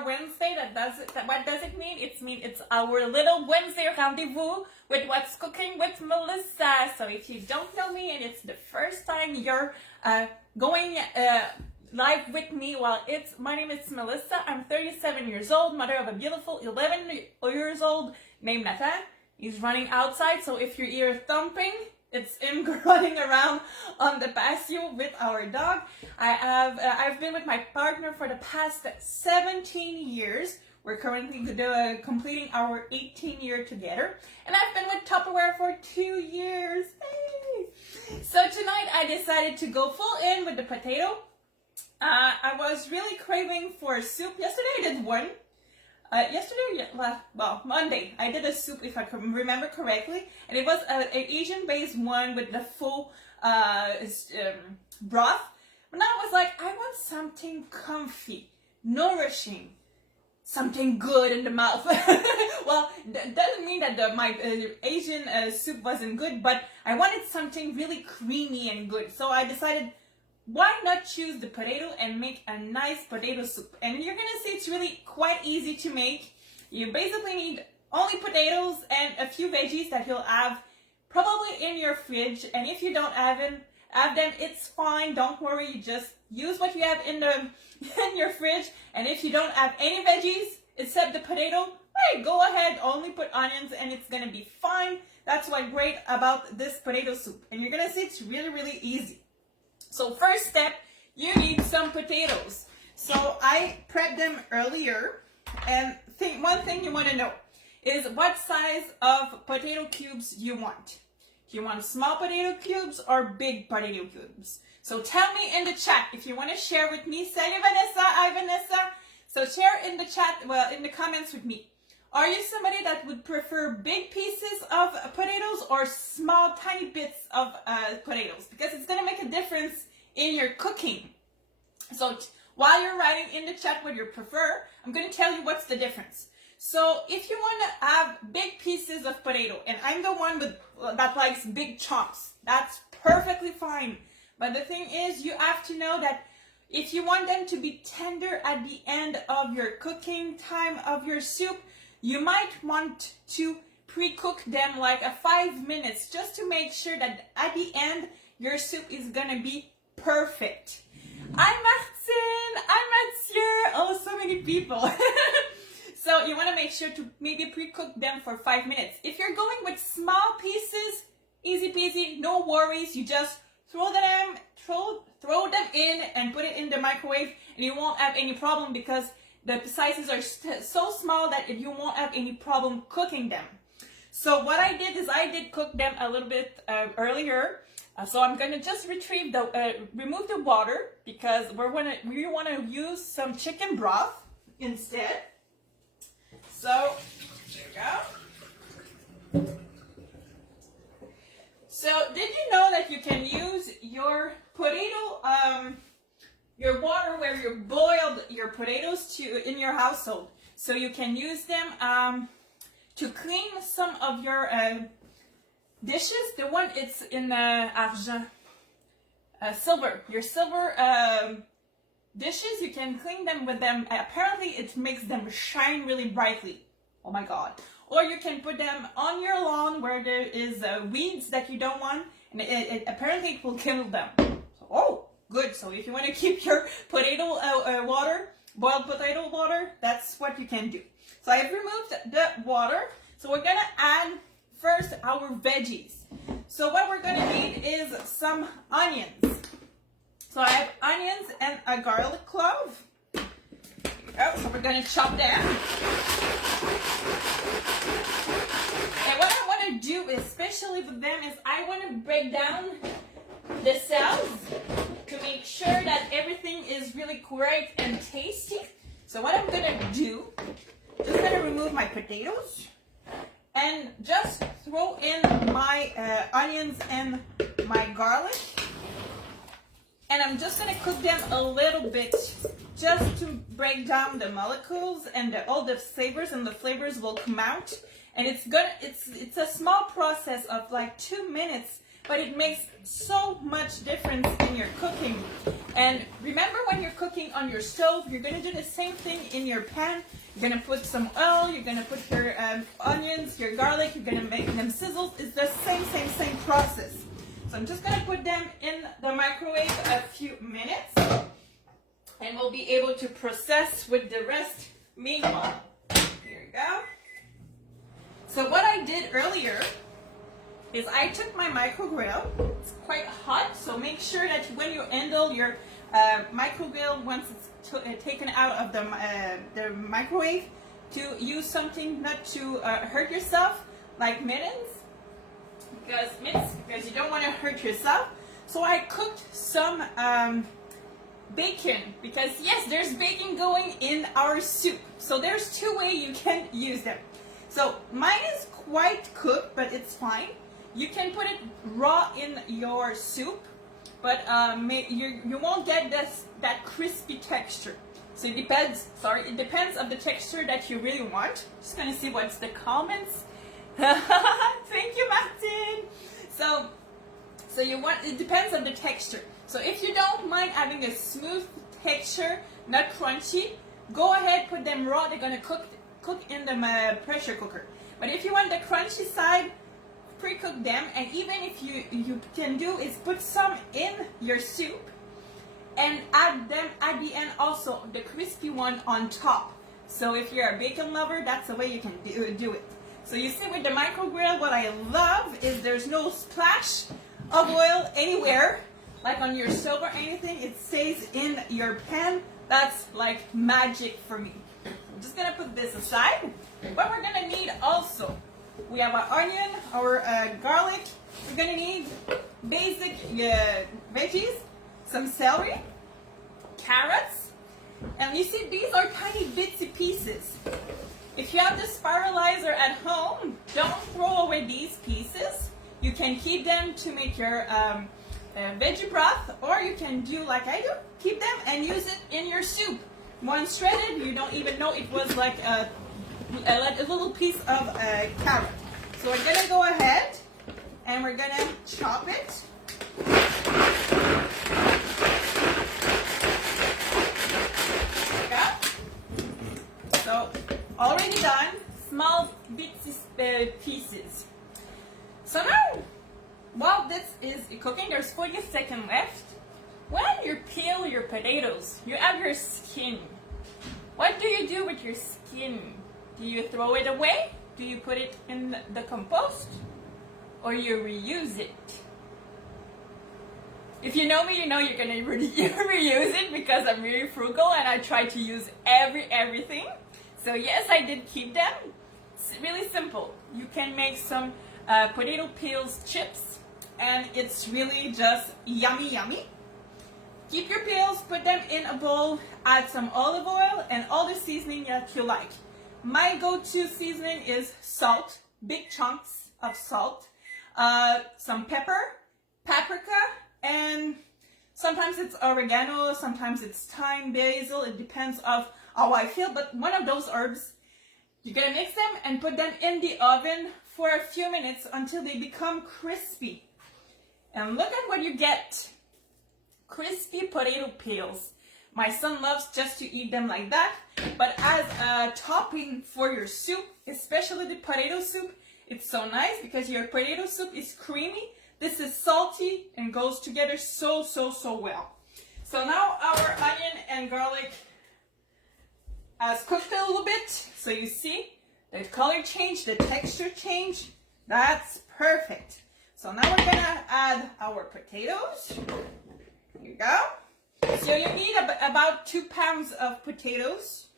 are Wednesday. What does it mean? It's our little Wednesday rendezvous with What's Cooking with Melissa. So if you don't know me and it's the first time you're going live with me, well, my name is Melissa. I'm 37 years old, mother of a beautiful 11 years old named Nathan. He's running outside, so if you hear thumping, it's him running around on the patio with our dog. I've been with my partner for the past 17 years. We're currently completing our 18th year together. And I've been with Tupperware for 2 years. Hey! So tonight I decided to go full in with the potato. I was really craving for soup. Yesterday I did one. Monday, I did a soup, if I can remember correctly, and it was an Asian-based one with the full broth. But now I was like, I want something comfy, nourishing, something good in the mouth. Well, that doesn't mean that my Asian soup wasn't good, but I wanted something really creamy and good. So I decided, why not choose the potato and make a nice potato soup? And you're gonna see it's really quite easy to make. You basically need only potatoes and a few veggies that you'll have probably in your fridge. And if you don't have them, it's fine. Don't worry. You just use what you have in your fridge. And if you don't have any veggies except the potato, hey, go ahead. Only put onions and it's gonna be fine. That's what's great about this potato soup. And you're gonna see it's really, really easy. So first step, you need some potatoes. So I prepped them earlier, and one thing you want to know is what size of potato cubes you want. Do you want small potato cubes or big potato cubes? So tell me in the chat if you want to share with me. Salut Vanessa, hi Vanessa. So share in the chat, in the comments with me. Are you somebody that would prefer big pieces of potatoes or small, tiny bits of potatoes? Because it's going to make a difference in your cooking. So while you're writing in the chat what you prefer, I'm going to tell you what's the difference. So if you want to have big pieces of potato, and I'm the one that likes big chunks, that's perfectly fine. But the thing is, you have to know that if you want them to be tender at the end of your cooking time of your soup, you might want to pre-cook them like 5 minutes just to make sure that at the end your soup is gonna be perfect. I'm Martine, I'm Mathieu, oh so many people. So you want to make sure to maybe pre-cook them for 5 minutes. If you're going with small pieces, easy peasy, no worries. You just throw them in and put it in the microwave, and you won't have any problem because the sizes are so small that you won't have any problem cooking them. So what I did is I did cook them a little bit earlier. So I'm gonna just remove the water because we wanna use some chicken broth instead. So there you go. So did you know that you can use your potato, your water where you boiled your potatoes in your household? So you can use them to clean some of your dishes. The one it's in argent, silver. Your silver dishes, you can clean them with them. Apparently it makes them shine really brightly. Oh my god. Or you can put them on your lawn where there is weeds that you don't want, and apparently it will kill them. So, oh, good. So if you want to keep your potato boiled potato water, that's what you can do. So I've removed the water. So we're gonna add first our veggies. So what we're gonna need is some onions. So I have onions and a garlic clove. So we're gonna chop them. And what I want to do, especially with them, is I want to break down the cells to make sure that everything is really great and tasty. So what I'm gonna do, just gonna remove my potatoes and just throw in my onions and my garlic. And I'm just gonna cook them a little bit just to break down the molecules and all the flavors, and the flavors will come out. And it's a small process of like 2 minutes but it makes so much difference in your cooking. And remember, when you're cooking on your stove, you're gonna do the same thing in your pan. You're gonna put some oil, you're gonna put your onions, your garlic, you're gonna make them sizzle. It's the same process. So I'm just gonna put them in the microwave a few minutes, and we'll be able to process with the rest meanwhile. Here we go. So what I did earlier is I took my microgrill. It's quite hot, so make sure that when you handle your microgrill, once it's taken out of the microwave, to use something not to hurt yourself, like mittens, because you don't want to hurt yourself. So I cooked some bacon, because yes, there's bacon going in our soup. So there's two ways you can use them. So mine is quite cooked, but it's fine. You can put it raw in your soup, but you won't get that crispy texture. So it depends. It depends of the texture that you really want. Just gonna see what's the comments. Thank you, Martin. So you want, it depends on the texture. So if you don't mind having a smooth texture, not crunchy, go ahead, put them raw. They're gonna cook in the pressure cooker. But if you want the crunchy side, pre-cook them. And even if you can do is put some in your soup and add them at the end, also the crispy one on top. So if you're a bacon lover, that's the way you can do it. So you see, with the microgrill, what I love is there's no splash of oil anywhere, like on your stove or anything. It stays in your pan. That's like magic for me. I'm just gonna put this aside. What we're gonna need also, we have our onion, our garlic. We're gonna need basic veggies, some celery, carrots, and you see these are tiny bitsy pieces. If you have the spiralizer at home, don't throw away these pieces. You can keep them to make your veggie broth, or you can do like I do, keep them and use it in your soup. Once shredded, you don't even know it was like a little piece of carrot. So we're gonna go ahead and we're gonna chop it. So already done, small bitsy pieces. So now, while this is cooking, there's 40 seconds left. When you peel your potatoes, you have your skin. What do you do with your skin? Do you throw it away? Do you put it in the compost? Or you reuse it? If you know me, you know you're gonna reuse it, because I'm very frugal and I try to use everything. So yes, I did keep them. It's really simple. You can make some potato peels chips, and it's really just yummy. Keep your peels, put them in a bowl, add some olive oil and all the seasoning that you like. My go-to seasoning is salt, big chunks of salt, some pepper, paprika, and sometimes it's oregano, sometimes it's thyme, basil. It depends of how I feel, but one of those herbs. You're gonna mix them and put them in the oven for a few minutes until they become crispy. And look at what you get. Crispy potato peels. My son loves just to eat them like that, but as a topping for your soup, especially the potato soup, it's so nice because your potato soup is creamy. This is salty and goes together so well. So now our onion and garlic has cooked a little bit. So you see the color change, the texture change. That's perfect. So now we're gonna add our potatoes. Here you go. So you need about 2 pounds of potatoes,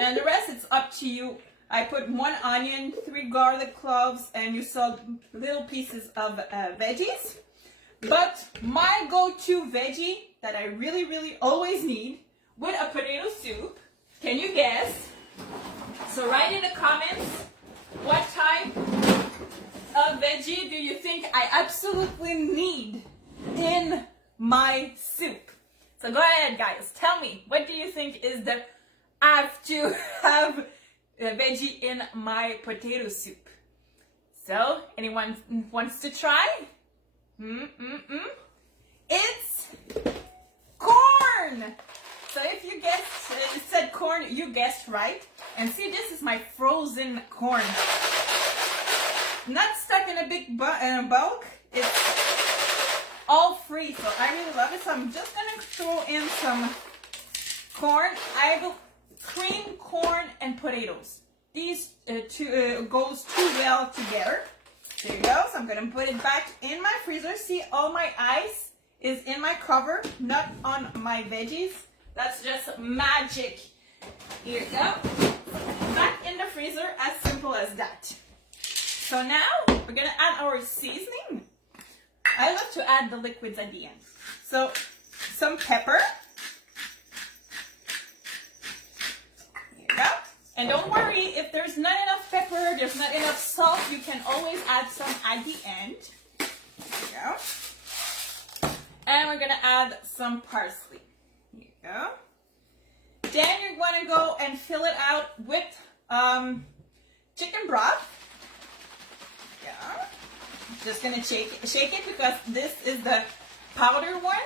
and the rest it's up to you. I put 1 onion, 3 garlic cloves, and you saw little pieces of veggies. But my go-to veggie that I really always need with a potato soup, can you guess? So write in the comments, what type of veggie do you think I absolutely need in my soup? So go ahead, guys, tell me, what do you think is the I have to have a veggie in my potato soup? So anyone wants to try? It's corn! So if you guessed, said corn, you guessed right. And see, this is my frozen corn. Not stuck in a big bulk. It's all free, so I really love it. So I'm just gonna throw in some corn. I will cream, corn, and potatoes. These two goes too well together. There you go. So I'm gonna put it back in my freezer. See, all my ice is in my cover, not on my veggies. That's just magic. Here you go. Back in the freezer, as simple as that. So now we're gonna add our seasoning. I love to add the liquids at the end. So some pepper. Here you go. And don't worry, if there's not enough pepper, there's not enough salt, you can always add some at the end. There you go. And we're gonna add some parsley. Here you go. Then you're gonna go and fill it out with chicken broth. Yeah. Just gonna shake it because this is the powder one.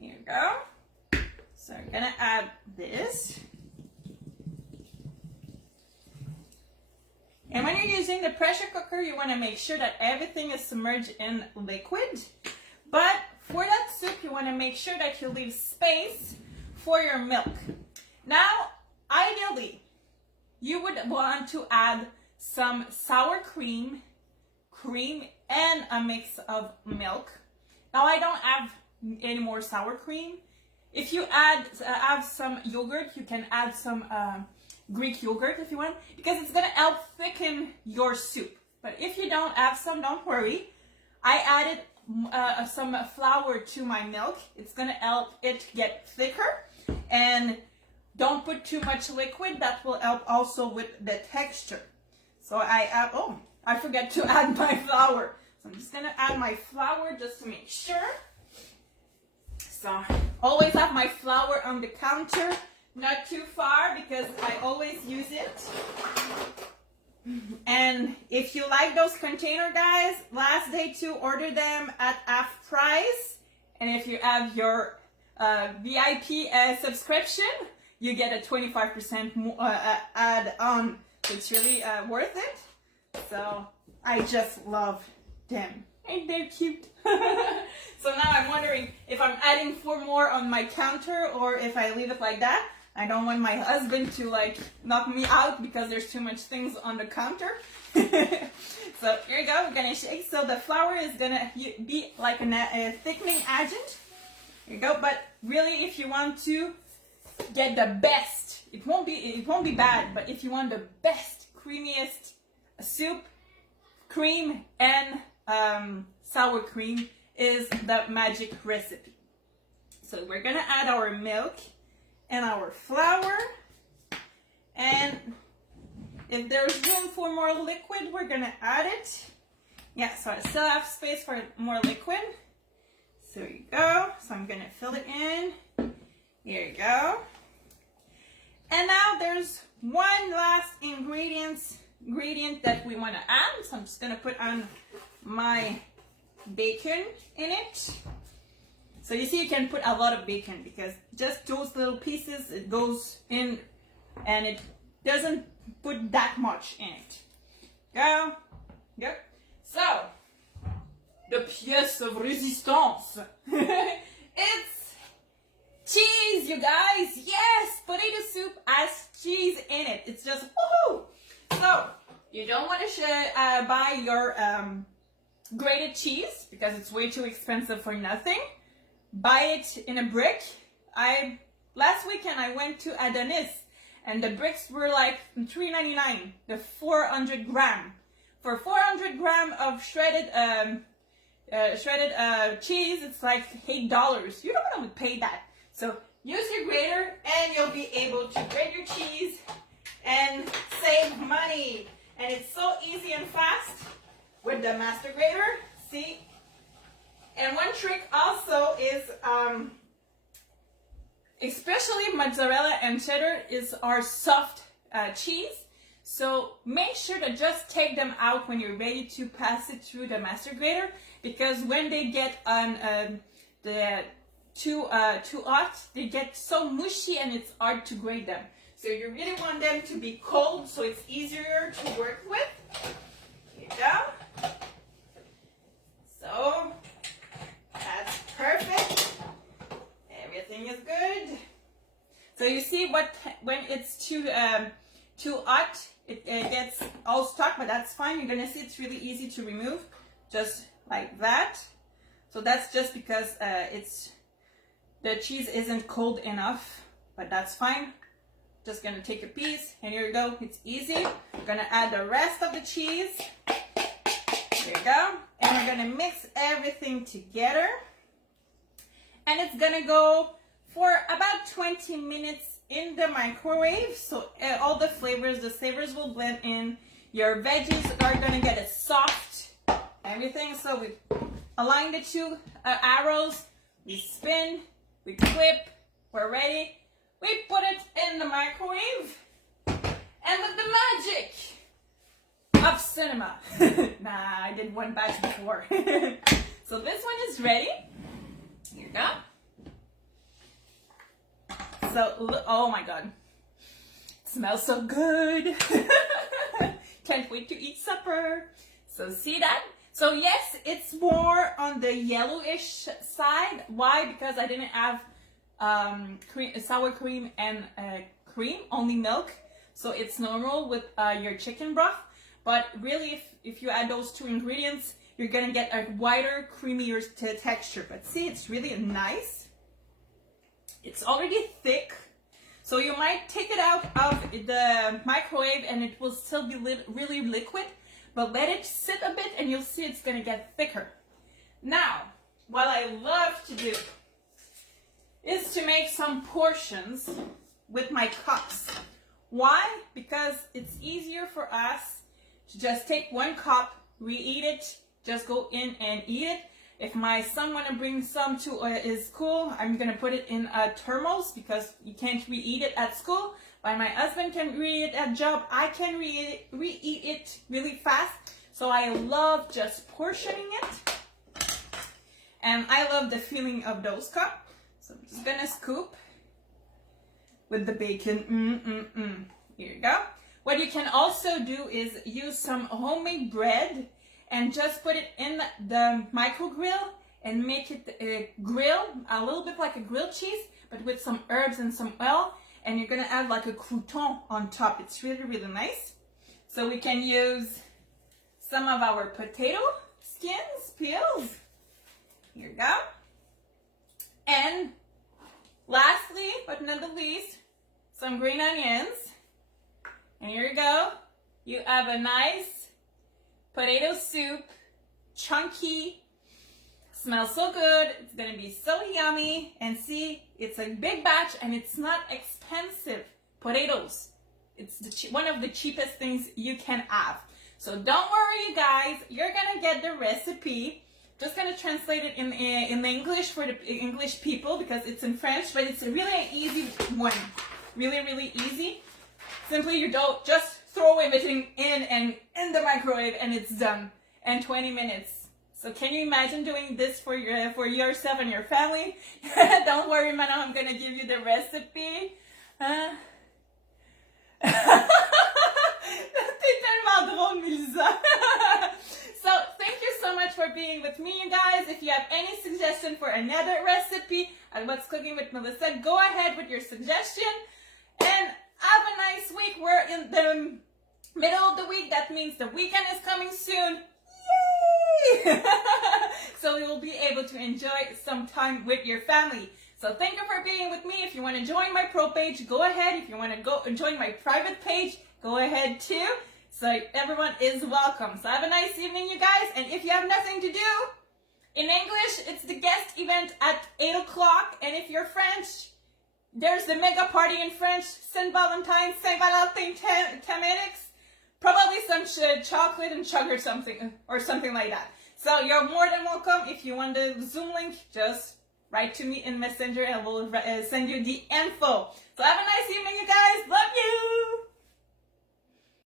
Here you go. So I'm gonna add this. And when you're using the pressure cooker, you want to make sure that everything is submerged in liquid. But for that soup, you want to make sure that you leave space for your milk. Now, ideally, you would want to add some sour cream, and a mix of milk. Now, I don't have any more sour cream. If you have some yogurt, you can add some Greek yogurt if you want, because it's gonna help thicken your soup. But if you don't have some, don't worry. I added some flour to my milk. It's gonna help it get thicker, and don't put too much liquid. That will help also with the texture. So I forget to add my flour. So I'm just gonna add my flour just to make sure. So always have my flour on the counter. Not too far because I always use it. And if you like those container, guys, last day to order them at half price. And if you have your VIP subscription, you get a 25% add on. It's really worth it. So I just love them. Ain't they cute? So now I'm wondering if I'm adding 4 more on my counter or if I leave it like that. I don't want my husband to like knock me out because there's too much things on the counter. So here you go, we're gonna shake. So the flour is gonna be like a thickening agent. Here you go, but really if you want to get the best, it won't be bad, but if you want the best, creamiest soup, cream and sour cream is the magic recipe. So we're gonna add our milk and our flour, and if there's room for more liquid, we're gonna add it. Yeah, so I still have space for more liquid. So here you go. So I'm gonna fill it in. Here you go. And now there's one last ingredient that we want to add. So I'm just gonna put on my bacon in it. So you see, you can put a lot of bacon because just those little pieces, it goes in and it doesn't put that much in it. Go. Yep. So, the pièce of résistance. It's cheese, you guys. Yes, potato soup has cheese in it. It's just woohoo. So, you don't want to buy your grated cheese because it's way too expensive for nothing. Buy it in a brick. Last weekend I went to Adonis and the bricks were like $3.99, the 400 gram. For 400 gram of shredded cheese, it's like $8. You don't want to pay that. So use your grater and you'll be able to grate your cheese and save money. And it's so easy and fast with the master grater. See? And one trick also is, especially mozzarella and cheddar are soft cheese. So make sure to just take them out when you're ready to pass it through the master grater. because when they get on the too hot, they get so mushy and it's hard to grate them. So you really want them to be cold so it's easier to work with. Here you go. So that's perfect. Everything is good. So you see when it's too hot, it gets all stuck, but that's fine. You're gonna see it's really easy to remove, just like that. So that's just because the cheese isn't cold enough, but that's fine. Just gonna take a piece, and here you go. It's easy. We're gonna add the rest of the cheese. There you go. And we're gonna mix everything together. And it's gonna go for about 20 minutes in the microwave. So all the savors will blend in. Your veggies are gonna get a soft, everything. So we align the two arrows, we spin, we clip, we're ready. We put it in the microwave. And with the magic of cinema. Nah, I did one batch before. So this one is ready. Here you go. So, oh my God. It smells so good. Can't wait to eat supper. So see that? So yes, it's more on the yellowish side. Why? Because I didn't have sour cream and cream, only milk. So it's normal with your chicken broth. But really, if you add those two ingredients, you're gonna get a whiter, creamier texture. But see, it's really nice. It's already thick. So you might take it out of the microwave and it will still be really liquid. But let it sit a bit and you'll see it's gonna get thicker. Now, what I love to do is to make some portions with my cups. Why? Because it's easier for us to just take one cup, reheat it, just go in and eat it. If my son want to bring some to his school, I'm going to put it in a thermos because you can't reheat it at school. While my husband can reheat it at job, I can reheat it really fast. So I love just portioning it. And I love the feeling of those cups. So I'm just going to scoop with the bacon. Here you go. What you can also do is use some homemade bread and just put it in the micro grill and make it grill a little bit like a grilled cheese, but with some herbs and some oil. And you're gonna add like a crouton on top. It's really nice. So we can use some of our potato skins, peels. Here you go. And lastly, but not the least, some green onions. And here you go. You have a nice potato soup, chunky, smells so good. It's gonna be so yummy. And see, it's a big batch and it's not expensive. Potatoes, it's one of the cheapest things you can have. So don't worry, you guys. You're gonna get the recipe. Just gonna translate it in English for the English people because it's in French, but it's really an easy one. Really easy. Simply, you don't just throw everything in the microwave and it's done in 20 minutes. So can you imagine doing this for yourself and your family? Don't worry, Manon, I'm gonna give you the recipe. T'es tellement drôle, Melissa. So thank you so much for being with me, you guys. If you have any suggestion for another recipe at What's Cooking with Melissa, go ahead with your suggestion. And have a nice week. We're in the middle of the week. That means the weekend is coming soon. Yay! So you will be able to enjoy some time with your family. So thank you for being with me. If you want to join my pro page, go ahead. If you want to go and join my private page, go ahead too. So everyone is welcome. So have a nice evening, you guys. And if you have nothing to do, in English, it's the guest event at 8 o'clock. And if you're French, there's the mega party in French, Saint Valentine, Saint Valentin Temetics, probably some chocolate and sugar or something like that. So you're more than welcome. If you want the Zoom link, just write to me in Messenger and we'll send you the info. So have a nice evening, you guys. Love you.